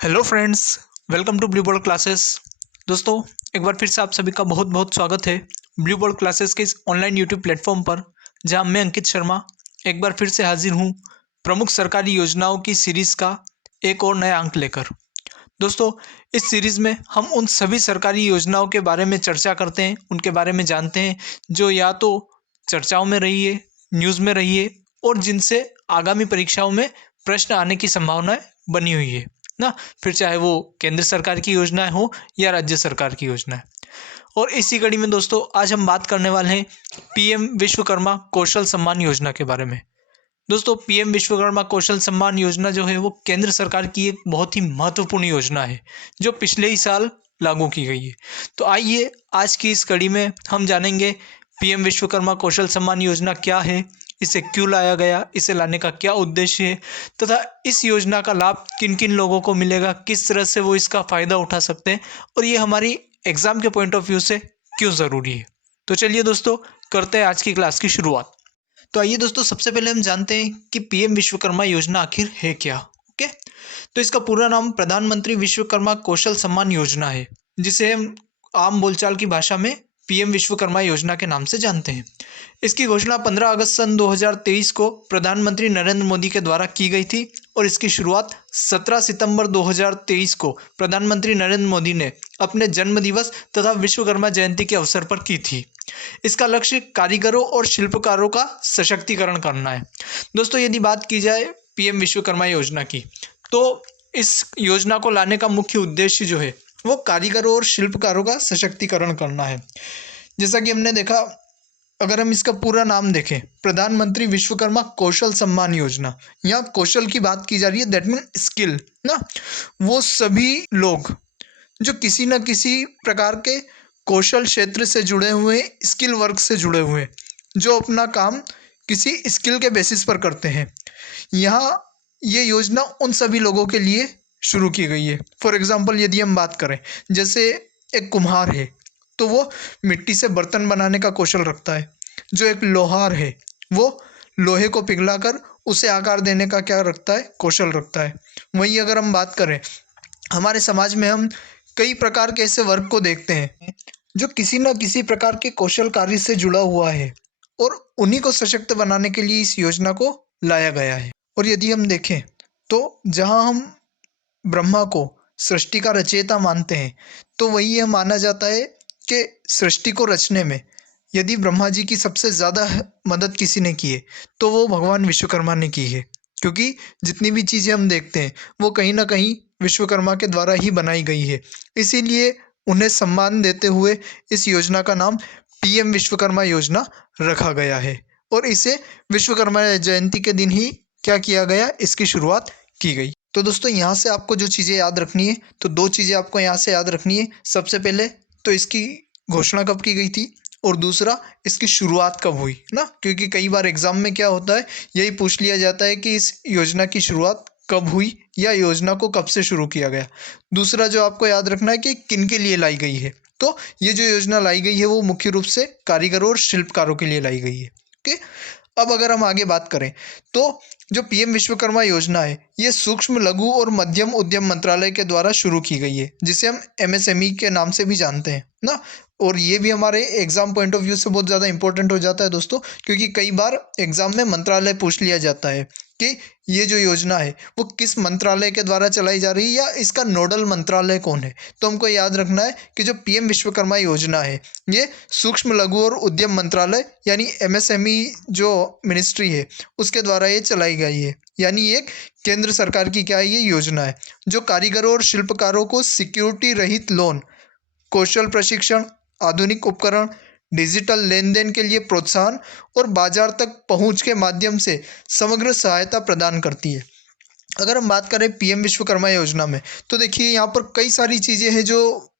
Hello friends, welcome to blue ball classes. दोस्तों, एक बार फिर से आप सभी का बहुत बहुत स्वागत है ब्लू बॉल क्लासेस के इस ऑनलाइन यूट्यूब प्लेटफॉर्म पर, जहां मैं अंकित शर्मा एक बार फिर से हाजिर हूं प्रमुख सरकारी योजनाओं की सीरीज़ का एक और नया अंक लेकर। दोस्तों, इस सीरीज़ में हम उन सभी सरकारी योजनाओं के बारे में चर्चा करते हैं, उनके बारे में जानते हैं जो या तो चर्चाओं में रही है, न्यूज़ में रही है और जिनसे आगामी परीक्षाओं में प्रश्न आने की संभावनाएं बनी हुई है ना। फिर चाहे वो केंद्र सरकार की योजनाएं हो या राज्य सरकार की योजनाएं। और इसी कड़ी में दोस्तों, आज हम बात करने वाले हैं पीएम विश्वकर्मा कौशल सम्मान योजना के बारे में। दोस्तों, पीएम विश्वकर्मा कौशल सम्मान योजना जो है वो केंद्र सरकार की एक बहुत ही महत्वपूर्ण योजना है जो पिछले ही साल लागू की गई है। तो आइए आज की इस कड़ी में हम जानेंगे पीएम विश्वकर्मा कौशल सम्मान योजना क्या है, इसे क्यों लाया गया, इसे लाने का क्या उद्देश्य है तथा इस योजना का लाभ किन किन लोगों को मिलेगा, किस तरह से वो इसका फ़ायदा उठा सकते हैं और ये हमारी एग्ज़ाम के पॉइंट ऑफ व्यू से क्यों ज़रूरी है। तो चलिए दोस्तों, करते हैं आज की क्लास की शुरुआत। तो आइए दोस्तों, सबसे पहले हम जानते हैं कि पीएम विश्वकर्मा योजना आखिर है क्या। ओके, तो इसका पूरा नाम प्रधानमंत्री विश्वकर्मा कौशल सम्मान योजना है, जिसे हम आम बोलचाल की भाषा में पीएम विश्वकर्मा योजना के नाम से जानते हैं। इसकी घोषणा 15 अगस्त सन 2023 को प्रधानमंत्री नरेंद्र मोदी के द्वारा की गई थी और इसकी शुरुआत 17 सितंबर 2023 को प्रधानमंत्री नरेंद्र मोदी ने अपने जन्मदिवस तथा विश्वकर्मा जयंती के अवसर पर की थी। इसका लक्ष्य कारीगरों और शिल्पकारों का सशक्तिकरण करना है। दोस्तों, यदि बात की जाए पीएम विश्वकर्मा योजना की, तो इस योजना को लाने का मुख्य उद्देश्य जो है वो कारीगरों और शिल्पकारों का सशक्तिकरण करना है। जैसा कि हमने देखा, अगर हम इसका पूरा नाम देखें, प्रधानमंत्री विश्वकर्मा कौशल सम्मान योजना, यहाँ कौशल की बात की जा रही है, दैट मीन स्किल ना। वो सभी लोग जो किसी न किसी प्रकार के कौशल क्षेत्र से जुड़े हुए, स्किल वर्क से जुड़े हुए, जो अपना काम किसी स्किल के बेसिस पर करते हैं, यहाँ ये योजना उन सभी लोगों के लिए शुरू की गई है। फॉर एग्जांपल, यदि हम बात करें, जैसे एक कुम्हार है तो वो मिट्टी से बर्तन बनाने का कौशल रखता है। जो एक लोहार है वो लोहे को पिघलाकर उसे आकार देने का क्या रखता है, कौशल रखता है। वहीं अगर हम बात करें, हमारे समाज में हम कई प्रकार के ऐसे वर्क को देखते हैं जो किसी न किसी प्रकार के कौशल कार्य से जुड़ा हुआ है और उन्हीं को सशक्त बनाने के लिए इस योजना को लाया गया है। और यदि हम देखें तो जहां हम ब्रह्मा को सृष्टि का रचयिता मानते हैं, तो वही यह माना जाता है कि सृष्टि को रचने में यदि ब्रह्मा जी की सबसे ज़्यादा मदद किसी ने की है तो वो भगवान विश्वकर्मा ने की है। क्योंकि जितनी भी चीज़ें हम देखते हैं वो कहीं ना कहीं विश्वकर्मा के द्वारा ही बनाई गई है। इसीलिए उन्हें सम्मान देते हुए इस योजना का नाम पीएम विश्वकर्मा योजना रखा गया है। और इसे विश्वकर्मा जयंती के दिन ही क्या किया गया, इसकी शुरुआत की गई। तो दोस्तों, यहाँ से आपको जो चीज़ें याद रखनी है, तो दो चीज़ें आपको यहाँ से याद रखनी है। सबसे पहले तो इसकी घोषणा कब की गई थी और दूसरा इसकी शुरुआत कब हुई ना। क्योंकि कई बार एग्जाम में क्या होता है, यही पूछ लिया जाता है कि इस योजना की शुरुआत कब हुई या योजना को कब से शुरू किया गया। दूसरा जो आपको याद रखना है कि किन के लिए लाई गई है। तो ये जो योजना लाई गई है वो मुख्य रूप से कारीगरों और शिल्पकारों के लिए लाई गई है। ओके, अब अगर हम आगे बात करें तो जो पीएम विश्वकर्मा योजना है ये सूक्ष्म लघु और मध्यम उद्यम मंत्रालय के द्वारा शुरू की गई है, जिसे हम एमएसएमई के नाम से भी जानते हैं ना। और ये भी हमारे एग्जाम पॉइंट ऑफ व्यू से बहुत ज़्यादा इंपॉर्टेंट हो जाता है दोस्तों, क्योंकि कई बार एग्जाम में मंत्रालय पूछ लिया जाता है कि ये जो योजना है वो किस मंत्रालय के द्वारा चलाई जा रही है या इसका नोडल मंत्रालय कौन है। तो हमको याद रखना है कि जो पीएम विश्वकर्मा योजना है ये सूक्ष्म लघु और उद्यम मंत्रालय यानी एमएसएमई जो मिनिस्ट्री है उसके द्वारा ये चलाई गई है। यानी एक केंद्र सरकार की क्या है, ये योजना है जो कारीगरों और शिल्पकारों को सिक्योरिटी रहित लोन, कौशल प्रशिक्षण, आधुनिक उपकरण, डिजिटल लेन देन के लिए प्रोत्साहन और बाजार तक पहुंच के माध्यम से समग्र सहायता प्रदान करती है। अगर हम बात करें पीएम विश्वकर्मा योजना में, तो देखिए यहाँ पर कई सारी चीज़ें हैं जो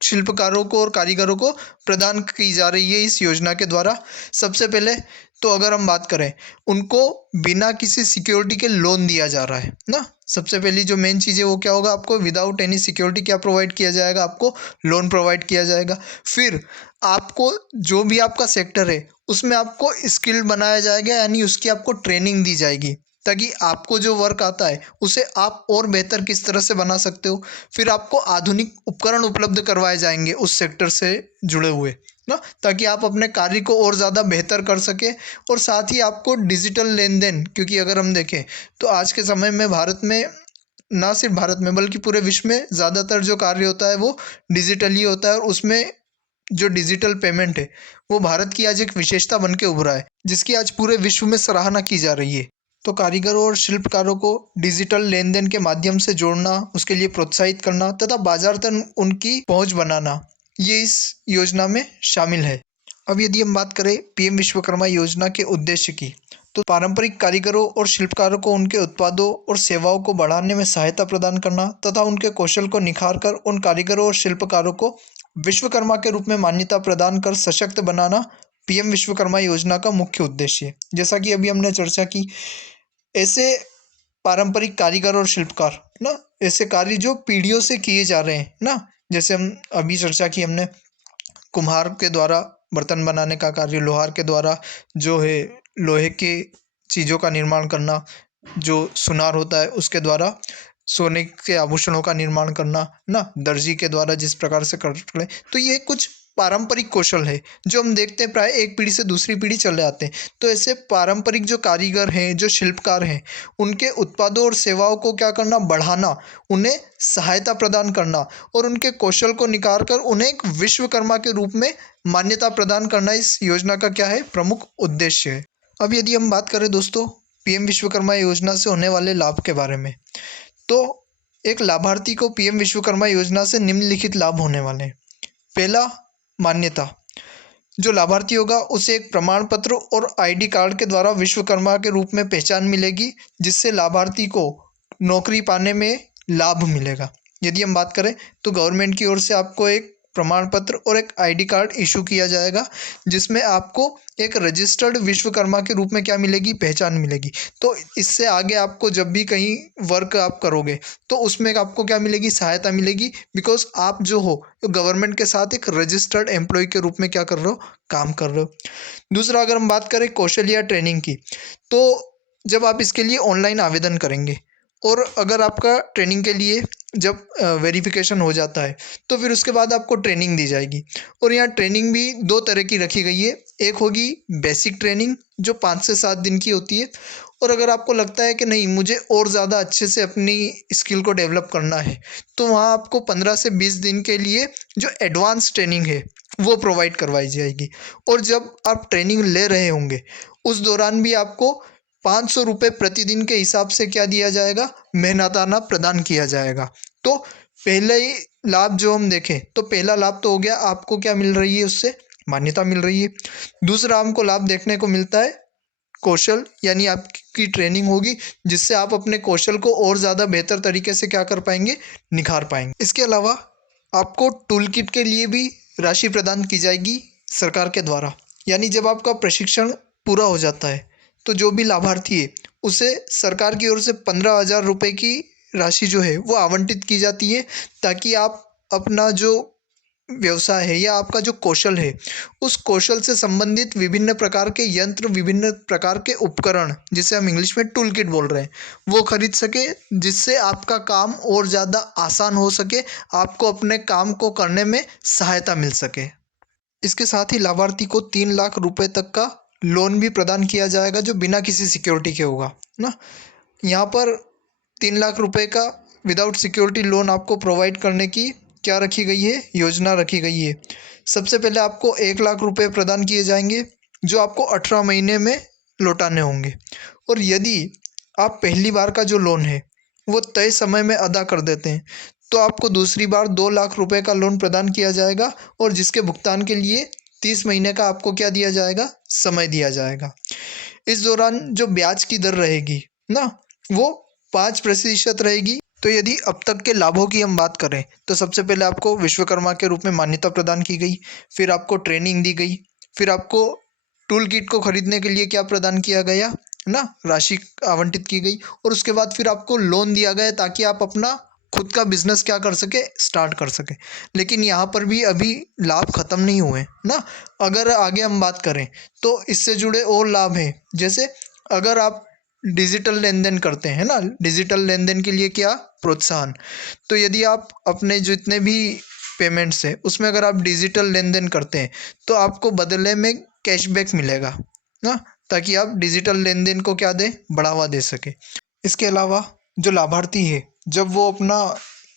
शिल्पकारों को और कारीगरों को प्रदान की जा रही है इस योजना के द्वारा। सबसे पहले तो अगर हम बात करें, उनको बिना किसी सिक्योरिटी के लोन दिया जा रहा है ना। सबसे पहली जो मेन चीज़ है वो क्या होगा, आपको विदाउट एनी सिक्योरिटी क्या प्रोवाइड किया जाएगा, आपको लोन प्रोवाइड किया जाएगा। फिर आपको जो भी आपका सेक्टर है उसमें आपको स्किल बनाया जाएगा, यानी उसकी आपको ट्रेनिंग दी जाएगी। ताकि आपको जो वर्क आता है उसे आप और बेहतर किस तरह से बना सकते हो। फिर आपको आधुनिक उपकरण उपलब्ध करवाए जाएंगे उस सेक्टर से जुड़े हुए ना, ताकि आप अपने कार्य को और ज़्यादा बेहतर कर सके। और साथ ही आपको डिजिटल लेन देन, क्योंकि अगर हम देखें तो आज के समय में भारत में, ना सिर्फ भारत में बल्कि पूरे विश्व में ज़्यादातर जो कार्य होता है वो डिजिटल ही होता है। और उसमें जो डिजिटल पेमेंट है वो भारत की आज एक विशेषता बन के उभरा है, जिसकी आज पूरे विश्व में सराहना की जा रही है। तो कारीगरों और शिल्पकारों को डिजिटल लेन देन के माध्यम से जोड़ना, उसके लिए प्रोत्साहित करना तथा बाजार तक उनकी पहुंच बनाना, ये इस योजना में शामिल है। अब यदि हम बात करें पीएम विश्वकर्मा योजना के उद्देश्य की, तो पारंपरिक कारीगरों और शिल्पकारों को उनके उत्पादों और सेवाओं को बढ़ाने में सहायता प्रदान करना तथा उनके कौशल को निखार कर उन कारीगरों और शिल्पकारों को विश्वकर्मा के रूप में मान्यता प्रदान कर सशक्त बनाना पीएम विश्वकर्मा योजना का मुख्य उद्देश्य है। जैसा कि अभी हमने चर्चा की, ऐसे पारंपरिक कारीगर और शिल्पकार ना, ऐसे कार्य जो पीढ़ियों से किए जा रहे हैं ना, जैसे हम अभी चर्चा की हमने कुम्हार के द्वारा बर्तन बनाने का कार्य, लोहार के द्वारा जो है लोहे के चीज़ों का निर्माण करना, जो सुनार होता है उसके द्वारा सोने के आभूषणों का निर्माण करना ना, दर्जी के द्वारा जिस प्रकार से कर रहे, तो ये कुछ पारंपरिक कौशल है जो हम देखते हैं प्राय एक पीढ़ी से दूसरी पीढ़ी चले आते हैं। तो ऐसे पारंपरिक जो कारीगर हैं, जो शिल्पकार हैं, उनके उत्पादों और सेवाओं को क्या करना, बढ़ाना, उन्हें सहायता प्रदान करना और उनके कौशल को निखार कर उन्हें एक विश्वकर्मा के रूप में मान्यता प्रदान करना इस योजना का क्या है, प्रमुख उद्देश्य है। अब यदि हम बात करें दोस्तों पीएम विश्वकर्मा योजना से होने वाले लाभ के बारे में, तो एक लाभार्थी को पीएम विश्वकर्मा योजना से निम्नलिखित लाभ होने वाले हैं। पहला, मान्यता। जो लाभार्थी होगा उसे एक प्रमाण पत्र और आईडी कार्ड के द्वारा विश्वकर्मा के रूप में पहचान मिलेगी, जिससे लाभार्थी को नौकरी पाने में लाभ मिलेगा। यदि हम बात करें तो गवर्नमेंट की ओर से आपको एक प्रमाण पत्र और एक आईडी कार्ड इशू किया जाएगा, जिसमें आपको एक रजिस्टर्ड विश्वकर्मा के रूप में क्या मिलेगी, पहचान मिलेगी। तो इससे आगे आपको जब भी कहीं वर्क आप करोगे तो उसमें आपको क्या मिलेगी, सहायता मिलेगी, बिकॉज आप जो हो गवर्नमेंट के साथ एक रजिस्टर्ड एम्प्लॉय के रूप में क्या कर रहे हो, काम कर रहे हो। दूसरा, अगर हम बात करें कौशल या ट्रेनिंग की, तो जब आप इसके लिए ऑनलाइन आवेदन करेंगे और अगर आपका ट्रेनिंग के लिए जब वेरिफिकेशन हो जाता है तो फिर उसके बाद आपको ट्रेनिंग दी जाएगी। और यहाँ ट्रेनिंग भी दो तरह की रखी गई है। एक होगी बेसिक ट्रेनिंग जो 5 से 7 दिन की होती है, और अगर आपको लगता है कि नहीं मुझे और ज़्यादा अच्छे से अपनी स्किल को डेवलप करना है, तो वहाँ आपको 15 से 20 दिन के लिए जो एडवांस ट्रेनिंग है वो प्रोवाइड करवाई जाएगी। और जब आप ट्रेनिंग ले रहे होंगे उस दौरान भी आपको 500 रुपये प्रतिदिन के हिसाब से क्या दिया जाएगा, मेहनताना प्रदान किया जाएगा। तो पहले ही लाभ जो हम देखें तो पहला लाभ तो हो गया, आपको क्या मिल रही है, उससे मान्यता मिल रही है। दूसरा हमको लाभ देखने को मिलता है कौशल, यानी आपकी ट्रेनिंग होगी जिससे आप अपने कौशल को और ज़्यादा बेहतर तरीके से क्या कर पाएंगे, निखार पाएंगे। इसके अलावा आपको टूल किट के लिए भी राशि प्रदान की जाएगी सरकार के द्वारा। यानी जब आपका प्रशिक्षण पूरा हो जाता है तो जो भी लाभार्थी है उसे सरकार की ओर से 15,000 रुपये की राशि जो है वो आवंटित की जाती है, ताकि आप अपना जो व्यवसाय है या आपका जो कौशल है उस कौशल से संबंधित विभिन्न प्रकार के यंत्र, विभिन्न प्रकार के उपकरण, जिसे हम इंग्लिश में टूल किट बोल रहे हैं, वो खरीद सके, जिससे आपका काम और ज़्यादा आसान हो सके, आपको अपने काम को करने में सहायता मिल सके। इसके साथ ही लाभार्थी को 3 लाख रुपए तक का लोन भी प्रदान किया जाएगा जो बिना किसी सिक्योरिटी के होगा ना। यहाँ पर 3 लाख रुपए का विदाउट सिक्योरिटी लोन आपको प्रोवाइड करने की क्या रखी गई है, योजना रखी गई है। सबसे पहले आपको 1 लाख रुपए प्रदान किए जाएंगे जो आपको 18 महीने में लौटाने होंगे। और यदि आप पहली बार का जो लोन है वो तय समय में अदा कर देते हैं तो आपको दूसरी बार 2 लाख रुपए का लोन प्रदान किया जाएगा, और जिसके भुगतान के लिए 30 महीने का आपको क्या दिया जाएगा, समय दिया जाएगा। इस दौरान जो ब्याज की दर रहेगी ना वो 5% रहेगी। तो यदि अब तक के लाभों की हम बात करें तो सबसे पहले आपको विश्वकर्मा के रूप में मान्यता प्रदान की गई, फिर आपको ट्रेनिंग दी गई, फिर आपको टूल किट को खरीदने के लिए क्या प्रदान किया गया ना, राशि आवंटित की गई, और उसके बाद फिर आपको लोन दिया गया ताकि आप अपना खुद का बिजनेस क्या कर सके, स्टार्ट कर सके। लेकिन यहाँ पर भी अभी लाभ ख़त्म नहीं हुए ना। अगर आगे हम बात करें तो इससे जुड़े और लाभ हैं, जैसे अगर आप डिजिटल लेन देन करते हैं ना, डिजिटल लेन देन के लिए क्या प्रोत्साहन। तो यदि आप अपने जितने भी पेमेंट्स है उसमें अगर आप डिजिटल लेन देन करते हैं तो आपको बदले में कैशबैक मिलेगा ना, ताकि आप डिजिटल लेन देन को क्या दें, बढ़ावा दे सके। इसके अलावा जो लाभार्थी है जब वो अपना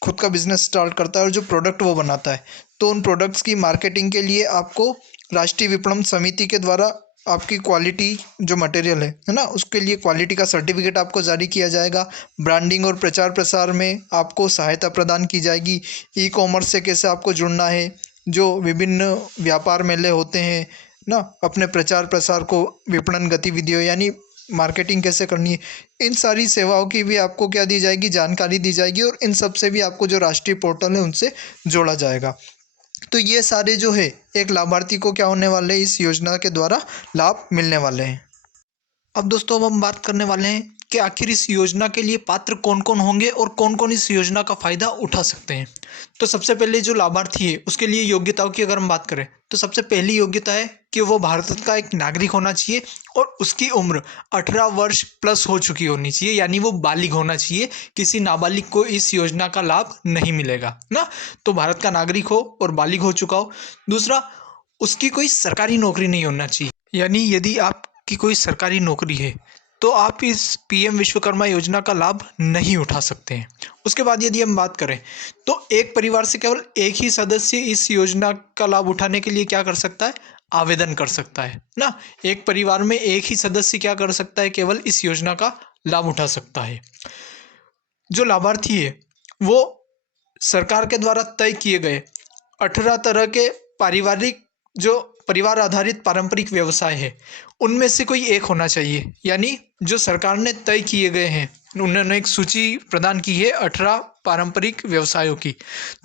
खुद का बिजनेस स्टार्ट करता है और जो प्रोडक्ट वो बनाता है तो उन प्रोडक्ट्स की मार्केटिंग के लिए आपको राष्ट्रीय विपणन समिति के द्वारा आपकी क्वालिटी जो मटेरियल है ना, उसके लिए क्वालिटी का सर्टिफिकेट आपको जारी किया जाएगा। ब्रांडिंग और प्रचार प्रसार में आपको सहायता प्रदान की जाएगी। ई कॉमर्स से कैसे आपको जुड़ना है, जो विभिन्न व्यापार मेले होते हैं ना, अपने प्रचार प्रसार को विपणन गतिविधियों यानी मार्केटिंग कैसे करनी है, इन सारी सेवाओं की भी आपको क्या दी जाएगी, जानकारी दी जाएगी। और इन सब से भी आपको जो राष्ट्रीय पोर्टल है उनसे जोड़ा जाएगा। तो ये सारे जो है एक लाभार्थी को क्या होने वाले हैं, इस योजना के द्वारा लाभ मिलने वाले हैं। अब दोस्तों अब हम बात करने वाले हैं कि आखिर इस योजना के लिए पात्र कौन कौन होंगे और कौन कौन इस योजना का फ़ायदा उठा सकते हैं। तो सबसे पहले जो लाभार्थी है उसके लिए योग्यताओं की अगर हम बात करें तो सबसे पहली योग्यता है कि वो भारत का एक नागरिक होना चाहिए और उसकी उम्र 18 वर्ष प्लस हो चुकी होनी चाहिए, यानी वो बालिग होना चाहिए। किसी नाबालिग को इस योजना का लाभ नहीं मिलेगा ना। तो भारत का नागरिक हो और बालिग हो चुका हो। दूसरा, उसकी कोई सरकारी नौकरी नहीं होना चाहिए, यानी यदि आपकी कोई सरकारी नौकरी है तो आप इस पीएम विश्वकर्मा योजना का लाभ नहीं उठा सकते हैं। उसके बाद यदि हम बात करें तो एक परिवार से केवल एक ही सदस्य इस योजना का लाभ उठाने के लिए क्या कर सकता है, आवेदन कर सकता है ना। एक परिवार में एक ही सदस्य क्या कर सकता है, केवल इस योजना का लाभ उठा सकता है। जो लाभार्थी है वो सरकार के द्वारा तय किए गए 18 तरह के पारिवारिक जो परिवार आधारित पारंपरिक व्यवसाय है उनमें से कोई एक होना चाहिए, यानी जो सरकार ने तय किए गए हैं। उन्होंने एक सूची प्रदान की है 18 पारंपरिक व्यवसायों की।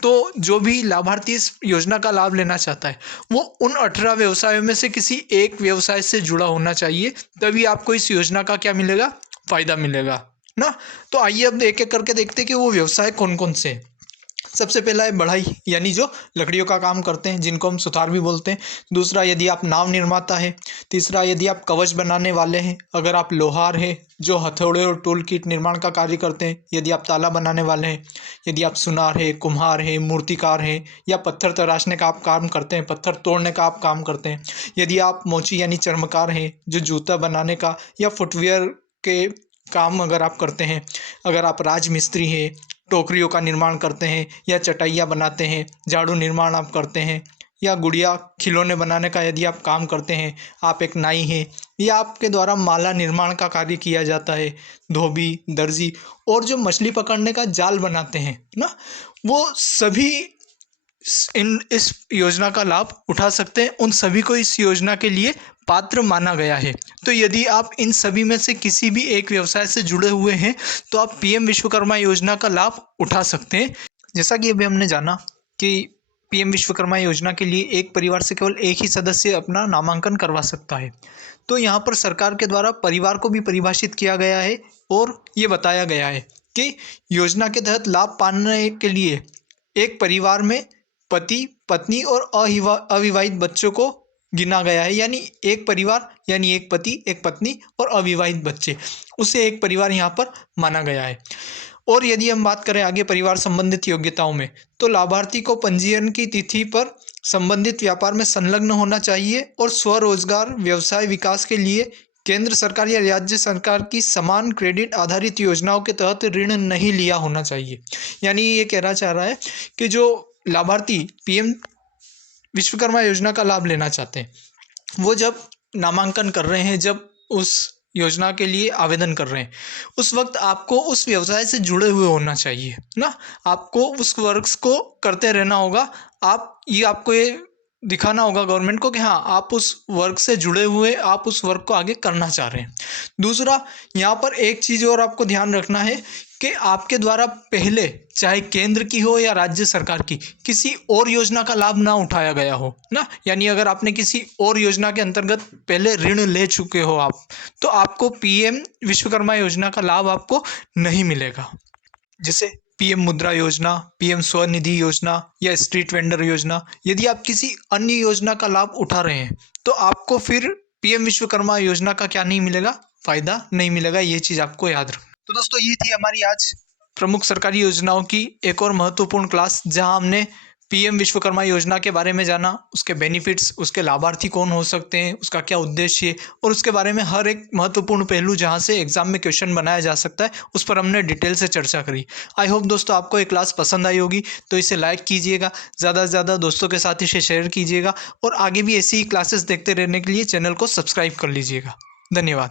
तो जो भी लाभार्थी इस योजना का लाभ लेना चाहता है वो उन 18 व्यवसायों में से किसी एक व्यवसाय से जुड़ा होना चाहिए, तभी आपको इस योजना का क्या मिलेगा, फ़ायदा मिलेगा ना। तो आइए अब एक एक करके देखते हैं कि वो व्यवसाय कौन कौन से हैं। सबसे पहला है बढ़ई, यानी जो लकड़ियों का काम करते हैं जिनको हम सुथार भी बोलते हैं। दूसरा, यदि आप नाव निर्माता है। तीसरा, यदि आप कवच बनाने वाले हैं। अगर आप लोहार हैं जो हथौड़े और टूल किट निर्माण का कार्य करते हैं। यदि आप ताला बनाने वाले हैं। यदि आप सुनार है, कुम्हार है, मूर्तिकार हैं या पत्थर तराशने का आप काम करते हैं, पत्थर तोड़ने का आप काम करते हैं। यदि आप मोची यानी चर्मकार हैं जो जूता बनाने का या फुटवियर के काम अगर आप करते हैं। अगर आप राजमिस्त्री हैं, टोकरियों का निर्माण करते हैं या चटाइयाँ बनाते हैं, झाड़ू निर्माण आप करते हैं या गुड़िया खिलौने बनाने का यदि आप काम करते हैं। आप एक नाई हैं या आपके द्वारा माला निर्माण का कार्य किया जाता है। धोबी, दर्जी और जो मछली पकड़ने का जाल बनाते हैं ना, वो सभी इस योजना का लाभ उठा सकते हैं। उन सभी को इस योजना के लिए पात्र माना गया है। तो यदि आप इन सभी में से किसी भी एक व्यवसाय से जुड़े हुए हैं तो आप पीएम विश्वकर्मा योजना का लाभ उठा सकते हैं। जैसा कि अभी हमने जाना कि पीएम विश्वकर्मा योजना के लिए एक परिवार से केवल एक ही सदस्य अपना नामांकन करवा सकता है। तो यहाँ पर सरकार के द्वारा परिवार को भी परिभाषित किया गया है और ये बताया गया है कि योजना के तहत लाभ पाने के लिए एक परिवार में पति, पत्नी और अविवाहित बच्चों को गिना गया है। यानी एक परिवार यानी एक पति, एक पत्नी और अविवाहित बच्चे, उसे एक परिवार यहाँ पर माना गया है। और यदि हम बात करें आगे परिवार संबंधित योग्यताओं में, तो लाभार्थी को पंजीयन की तिथि पर संबंधित व्यापार में संलग्न होना चाहिए और स्वरोजगार व्यवसाय विकास के लिए केंद्र सरकार या राज्य सरकार की समान क्रेडिट आधारित योजनाओं के तहत ऋण नहीं लिया होना चाहिए। यानी ये कहना चाह रहा है कि जो लाभार्थी पीएम विश्वकर्मा योजना का लाभ लेना चाहते हैं वो जब नामांकन कर रहे हैं, जब उस योजना के लिए आवेदन कर रहे हैं, उस वक्त आपको उस व्यवसाय से जुड़े हुए होना चाहिए ना। आपको उस वर्क को करते रहना होगा। आपको ये दिखाना होगा गवर्नमेंट को कि हाँ आप उस वर्क से जुड़े हुए, आप उस वर्क को आगे करना चाह रहे हैं। दूसरा, यहाँ पर एक चीज़ और आपको ध्यान रखना है कि आपके द्वारा पहले चाहे केंद्र की हो या राज्य सरकार की किसी और योजना का लाभ ना उठाया गया हो ना। यानी अगर आपने किसी और योजना के अंतर्गत पहले ऋण ले चुके हो आप, तो आपको पीएम विश्वकर्मा योजना का लाभ आपको नहीं मिलेगा। जैसे पीएम मुद्रा योजना, पीएम स्वनिधि योजना या स्ट्रीट वेंडर योजना। यदि आप किसी अन्य योजना का लाभ उठा रहे हैं तो आपको फिर पीएम विश्वकर्मा योजना का क्या नहीं मिलेगा, फ़ायदा नहीं मिलेगा, ये चीज़ आपको याद रखना। तो दोस्तों ये थी हमारी आज प्रमुख सरकारी योजनाओं की एक और महत्वपूर्ण क्लास, जहां हमने पीएम विश्वकर्मा योजना के बारे में जाना, उसके बेनिफिट्स, उसके लाभार्थी कौन हो सकते हैं, उसका क्या उद्देश्य है, और उसके बारे में हर एक महत्वपूर्ण पहलू जहां से एग्जाम में क्वेश्चन बनाया जा सकता है, उस पर हमने डिटेल से चर्चा करी। आई होप दोस्तों आपको ये क्लास पसंद आई होगी, तो इसे लाइक कीजिएगा, ज़्यादा से ज़्यादा दोस्तों के साथ इसे शेयर कीजिएगा, और आगे भी ऐसी ही क्लासेस देखते रहने के लिए चैनल को सब्सक्राइब कर लीजिएगा। धन्यवाद।